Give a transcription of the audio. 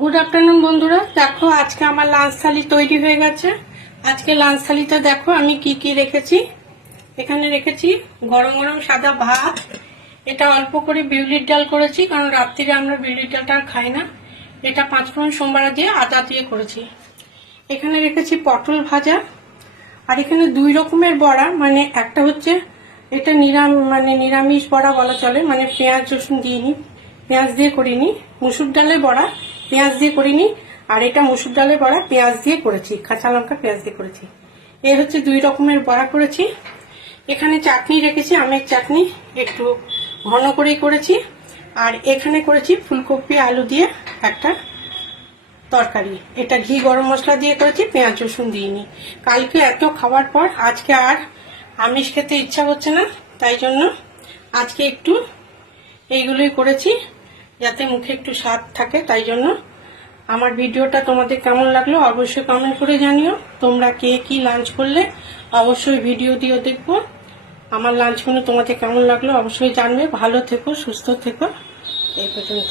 Good afternoon বন্ধুরা, দেখো আজকে আমার লাঞ্চ থালি তৈরি হয়ে গেছে। আজকে লাঞ্চ থালিতে দেখো আমি কি কি রেখেছি। এখানে রেখেছি গরম গরম সাদা ভাত, এটা অল্প করে বিউলির ডাল করেছি কারণ রাত্রিরে আমরা বিউলির ডালটা খাই না। এটা 5 ফোড়ন সোমবার দিয়ে আদা দিয়ে করেছি। এখানে রেখেছি পটল ভাজা, আর এখানে 2 রকমের বড়া, মানে একটা হচ্ছে এটা নিরামিষ বড়া বলা চলে, মানে পেঁয়াজ রসুন দিইনি, পেঁয়াজ দিয়ে করিনি। মুসুর ডালের বড়া পেঁয়াজ দিয়ে করিনি, আর এটা মুসুর ডালের বড়া পেঁয়াজ দিয়ে করেছি, কাঁচা লঙ্কা পেঁয়াজ দিয়ে করেছি। এই হচ্ছে 2 রকমের বড়া করেছি। এখানে চাটনি রেখেছি, আমের চাটনি, একটু ঘন করেই করেছি। আর এখানে করেছি ফুলকপি আলু দিয়ে একটা তরকারি, এটা ঘি গরম মশলা দিয়ে করেছি, পেঁয়াজ রসুন দিইনি। কালকে এত খাওয়ার পর আজকে আর আমিষ খেতে ইচ্ছা হচ্ছে না, তাই জন্য আজকে একটু এইগুলোই করেছি যাতে মুখে একটু স্বাদ থাকে। তাই জন্য আমার ভিডিওটা তোমাদের কেমন লাগলো অবশ্যই কমেন্ট করে জানিও। তোমরা কে কি লাঞ্চ করলে অবশ্যই ভিডিও দিও দেখবো। আমার লাঞ্চগুলো তোমাদের কেমন লাগলো অবশ্যই জানবে। ভালো থেকো, সুস্থ থেকো। এই পর্যন্ত।